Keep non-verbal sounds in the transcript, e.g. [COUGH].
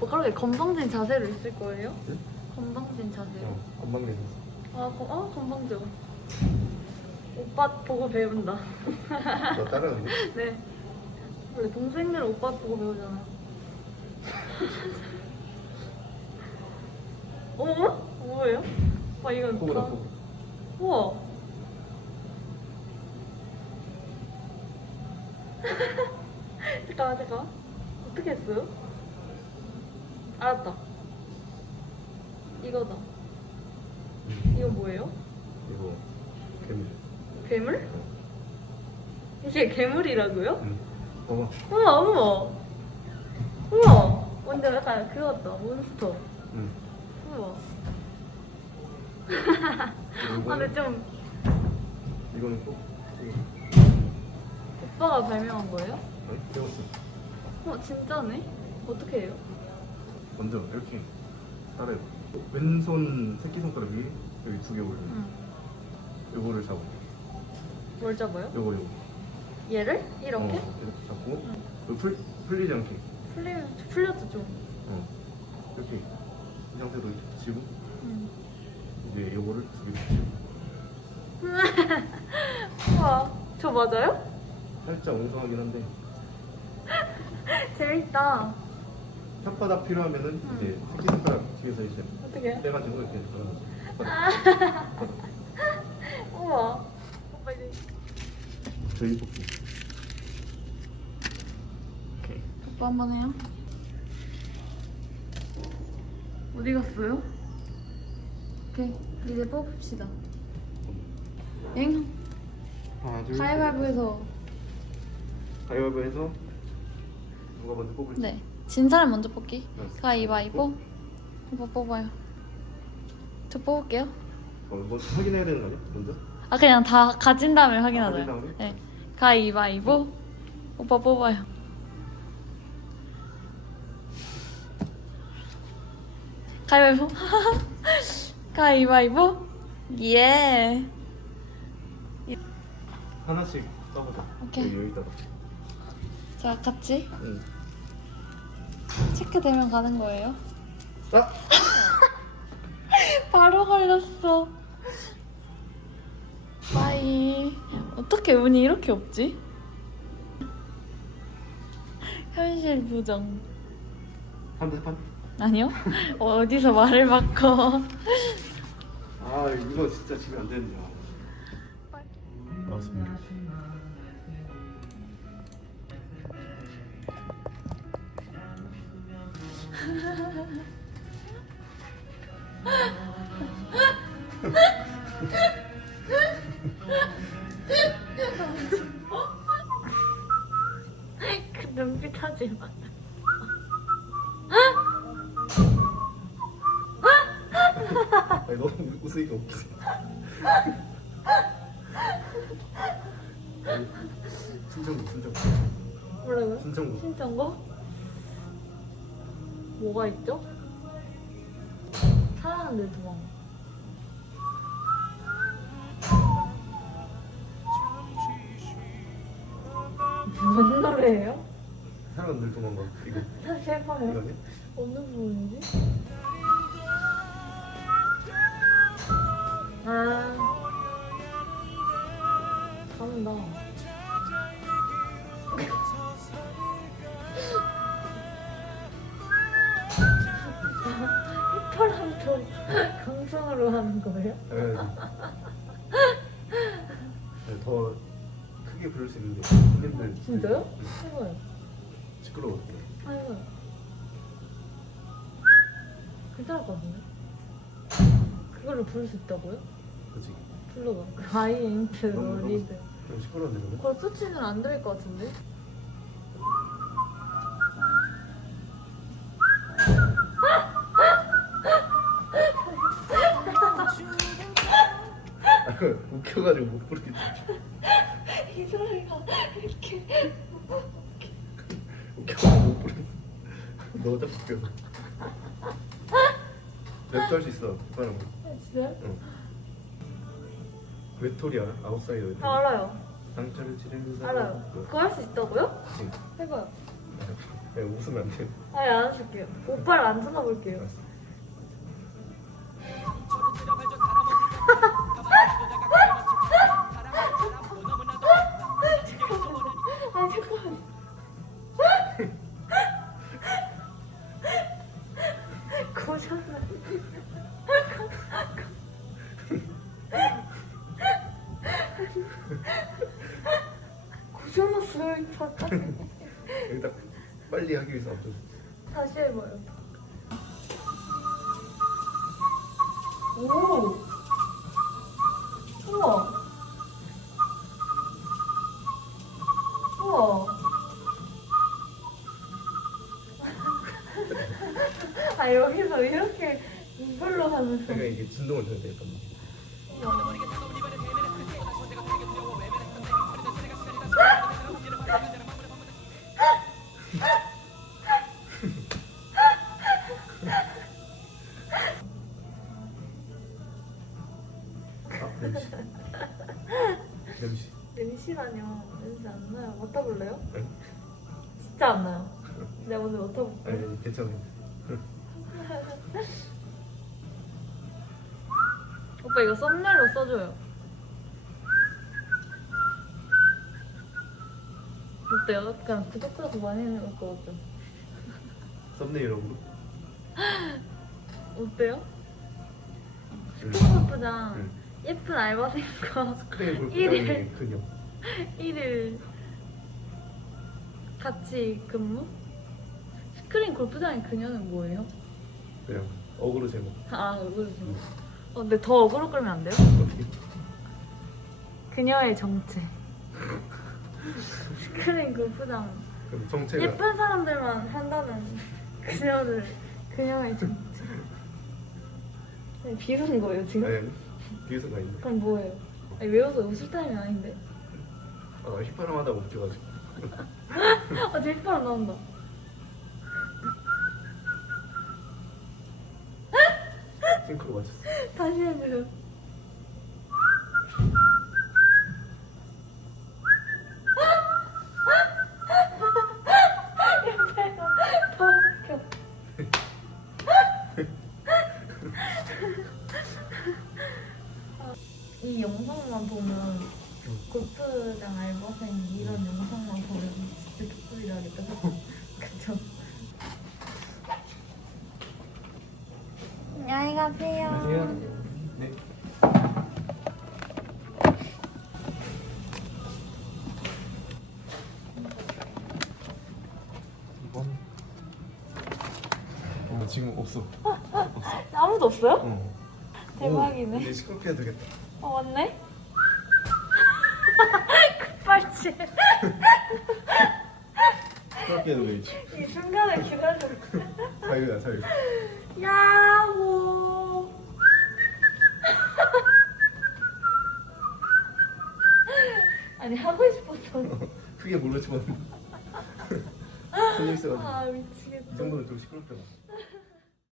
뭐 그렇게 건방진 자세로 있을 거예요? 네? 건방진 자세로. 어, 건방져서. 아, 거, 아 건방져. 오빠 보고 배운다. 너 따라하는 거? [LAUGHS] 네. 원래 동생들 오빠 보고 배우잖아. [LAUGHS] 어머? 뭐예요? 아 이건 코보다 다- 코. 우와. [LAUGHS] 잠깐만 잠깐. 어떻게 했어요? 알았다. 이거다. 이건 뭐예요? 이거 괴물. 괴물? 이게 괴물이라고요? 응. 봐봐. 우와 우와. 우와. 근데 약간 그거 같다. 몬스터. 응. 우와. 그리고 아 근데 좀 이거는 꼭. 이거. 오빠가 발명한 거예요? 아니, 배웠어. 어 진짜네? 어떻게 해요? 먼저 이렇게 따라해. 왼손 새끼손가락 위에 여기 두 개 올려. 응. 요거를 잡아. 뭘 잡아요? 요거 요거. 얘를? 이렇게? 어, 이렇게 잡고 응. 이거 풀 풀리지 않게. 풀리면 풀렸죠 좀. 어. 이렇게 이 상태로 이렇게 붙이고 응. 이제 요거를 두개 붙이고 [LAUGHS] 우와. 저 맞아요? 살짝 엉성하긴 한데 [LAUGHS] 재밌다. 혓바닥 필요하면은 응. 이제 새끼 손가락 뒤에서 이제 어떻게? 해? 떼가지고 이렇게 거지. [LAUGHS] 우와. 오빠 이제 저희 뽑기. 오케이. 오빠 한 번 해요. 어디 갔어요? 오케이 이제 뽑읍시다. 엥? 하나 둘. 가위바위보해서 가위바위보 해서 누가 먼저 뽑을지. 네. 진 사람 먼저 뽑기. 알았어. 가위바위보. 오빠 뽑아요. 저 뽑을게요. 어, 뭐 확인해야 되는 거 아니야? 먼저? 아 그냥 다 가진 다음에 가진 확인하자. 다음에? 네. 가위바위보. 오빠 뽑아요. 가위바위보. 가위바위보. [LAUGHS] 예. 하나씩 써보자. 오케이. 여기 여기다가. 자 같이 응. 체크되면 가는 거예요. 아! [LAUGHS] 바로 걸렸어. 빠이. 어떻게 운이 이렇게 없지? 현실 부정. 한대 판. 아니요? 어디서 말을 바꿔. 아 이거 진짜 지금 안 되는데. 나왔습니다. 그 눈빛 하지 마. 아니 너무 웃으니까 웃기지. [LAUGHS] 신청곡 신청곡 뭐라고요? 신청곡. 신청곡? 뭐가 있죠? 사랑하는 내 도망. [LAUGHS] 뭔 노래예요? 사랑은 늘 도망가. 이거 다시 해봐요. 이거네. 어느 부분이지? 아. 잘한다. 휘파람도 강성으로 하는 거예요? 네. 네, 더 크게 부를 수 있는 게 손님들 진짜요? 해봐요. 시끄러워. 아, 해봐요. 괜찮을 것 같은데? 그걸로 부를 수 있다고요? 그렇지. 불러봐. 너무, 너무 리드. 좀 시끄러운데 그러면? 그걸 수치는 안 들릴 것 같은데? 웃겨가지고 못 부르겠지. [LAUGHS] 이 소리가 이렇게 웃겨가지고 못 부르겠어. 너 어차피 웃겨서. 랩도 할수 있어. 그거는 뭐. 아, 진짜요? 응. 외톨이야. 아웃사이더. 아, 알아요 상처를 지르는 사람. 알아요 그거 할 수 있다고요? 응. 해봐요 네, 웃으면 안 돼. 아니 안 쓸게요. 오빠를 안 쳐다볼게요. 알았어. 고장났어요 이 잠깐. 여기 딱 빨리 하기 위해서 앞서. 다시 해봐요. 오. 우와. 우와. [LAUGHS] 아 여기서 이렇게 이걸로 하면서. 그러니까 이게 진동을 줘야 되겠단 말 냄새. 냄새라뇨. 냄새 안 나요. 맡아볼래요? 응? 진짜 안 나요. 내가 오늘 맡아볼게요. 아니, 괜찮아요. [LAUGHS] 오빠 이거 썸네일로 써줘요. 어때요? 그냥 구독자 더 많이 거 같죠? 썸네일로. 어때요? 응. 스쿠버프장 응. 예쁜 알바생과 스크린 일일. 골프장의 그녀. 1일 같이 근무? 스크린 골프장의 그녀는 뭐예요? 그냥 어그로 제목. 아, 어그로 좀. 어, 근데 더 어그로 끌면 안 돼요? 어떻게? [LAUGHS] 그녀의 정체. 스크린 골프장. 그럼 정체가 예쁜 사람들만 한다는 그녀를 그녀의 정체. 네, 비웃는 거예요 지금? 아니 비유서가 있네. 그럼 뭐예요? 아니, 외워서 웃을 타임이 아닌데. 아 휘파람 하다 웃겨가지고. [LAUGHS] 아, 제 휘파람 나온다. 싱크로 맞췄어. 다시 해줘요. 옆에가 더 웃겨. 이 영상만 보면 골프장 알바생 이런 영상만 보면 진짜 개꿀이라겠다. 그쵸? 안녕히 가세요. 네. 이번. 어 지금 없어. [LAUGHS] 아무도 없어요? 어. 대박이네. 오, 이제 시끄럽게 해도 되겠다. 어 맞네. [LAUGHS] 급발진. 시끄럽게 해도 되지. 이 순간을 기다려. 사유야 사유. 야 아니 하고 싶었어. 크게 모르지만. 손님 있어가지고. 아 미치겠다. 이 정도는 좀 시끄럽잖아.